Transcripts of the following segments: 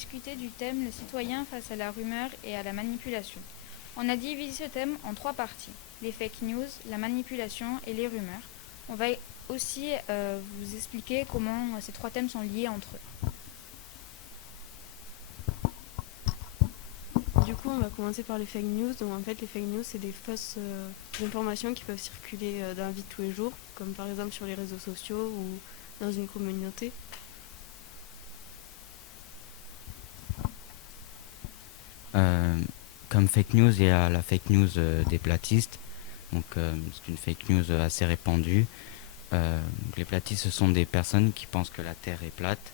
discuter du thème le citoyen face à la rumeur et à la manipulation. On a divisé ce thème en 3 parties, les fake news, la manipulation et les rumeurs. On va aussi vous expliquer comment ces 3 thèmes sont liés entre eux. Du coup, on va commencer par les fake news. Donc, en fait, les fake news, c'est des fausses informations qui peuvent circuler dans la vie de tous les jours, comme par exemple sur les réseaux sociaux ou dans une communauté. Euh, Comme fake news, il y a la fake news des platistes. Donc, c'est une fake news assez répandue. Les platistes, ce sont des personnes qui pensent que la Terre est plate,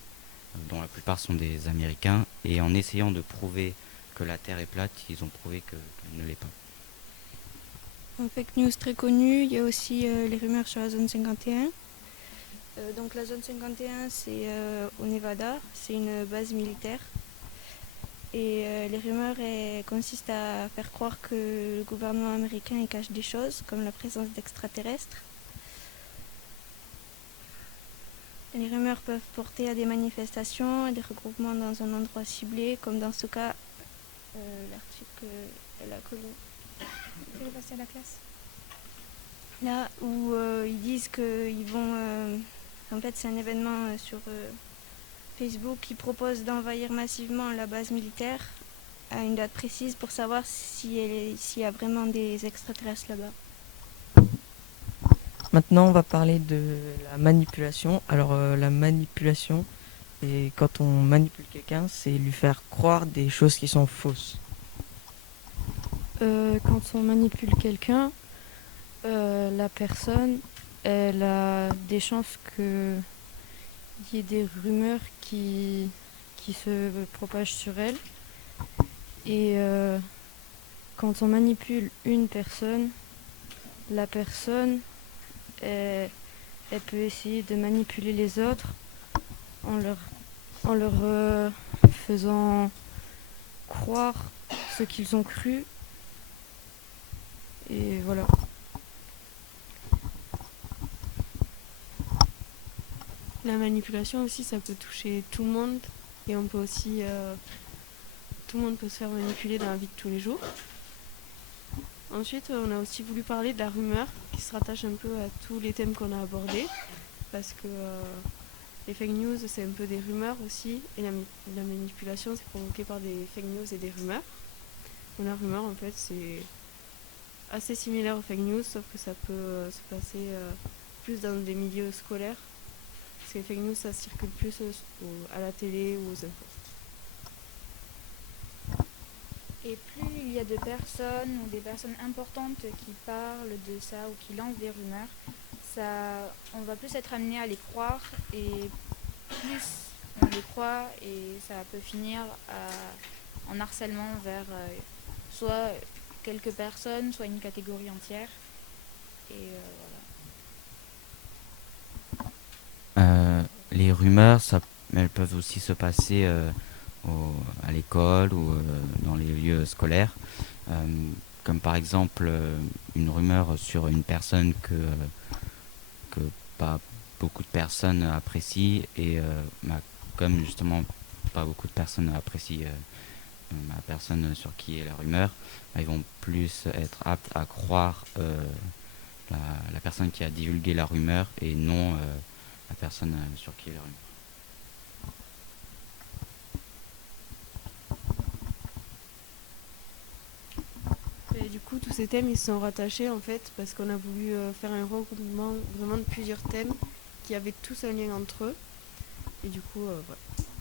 dont la plupart sont des Américains. Et en essayant de prouver que la Terre est plate, ils ont prouvé qu'elle ne l'est pas. En fake news très connu, il y a aussi les rumeurs sur la zone 51. Donc la zone 51, c'est au Nevada, c'est une base militaire. Et les rumeurs consistent à faire croire que le gouvernement américain y cache des choses, comme la présence d'extraterrestres. Les rumeurs peuvent porter à des manifestations, à des regroupements dans un endroit ciblé, comme dans ce cas, l'article elle a collé. Tu veux passer à la classe là où ils disent qu'ils vont... en fait, c'est un événement sur Facebook qui propose d'envahir massivement la base militaire à une date précise pour savoir s'il y a vraiment des extraterrestres là-bas. Maintenant, on va parler de la manipulation. Alors, la manipulation, et quand on manipule quelqu'un, c'est lui faire croire des choses qui sont fausses. Quand on manipule quelqu'un, la personne, elle a des chances qu'il y ait des rumeurs qui se propagent sur elle. Et quand on manipule une personne, la personne, elle peut essayer de manipuler les autres en leur faisant croire ce qu'ils ont cru. Et voilà. La manipulation aussi, ça peut toucher tout le monde. Et on peut aussi... tout le monde peut se faire manipuler dans la vie de tous les jours. Ensuite, on a aussi voulu parler de la rumeur, qui se rattache un peu à tous les thèmes qu'on a abordés. Parce que les fake news, c'est un peu des rumeurs aussi. Et la manipulation, c'est provoqué par des fake news et des rumeurs. Donc, la rumeur, en fait, c'est assez similaire aux fake news, sauf que ça peut se passer plus dans des milieux scolaires. Parce que les fake news, ça circule plus à la télé ou aux infos. Et plus il y a de personnes ou des personnes importantes qui parlent de ça ou qui lancent des rumeurs, on va plus être amené à les croire et plus on les croit et ça peut finir en harcèlement vers soit quelques personnes, soit une catégorie entière. Et Les rumeurs, elles peuvent aussi se passer à l'école ou dans les lieux scolaires. Comme par exemple une rumeur sur une personne que pas beaucoup de personnes apprécient et comme justement pas beaucoup de personnes apprécient la personne sur qui est la rumeur, ils vont plus être aptes à croire la personne qui a divulgué la rumeur et non la personne sur qui est la rumeur. Et du coup, tous ces thèmes, ils se sont rattachés en fait parce qu'on a voulu faire un regroupement vraiment de plusieurs thèmes qui avaient tous un lien entre eux. Et du coup, voilà.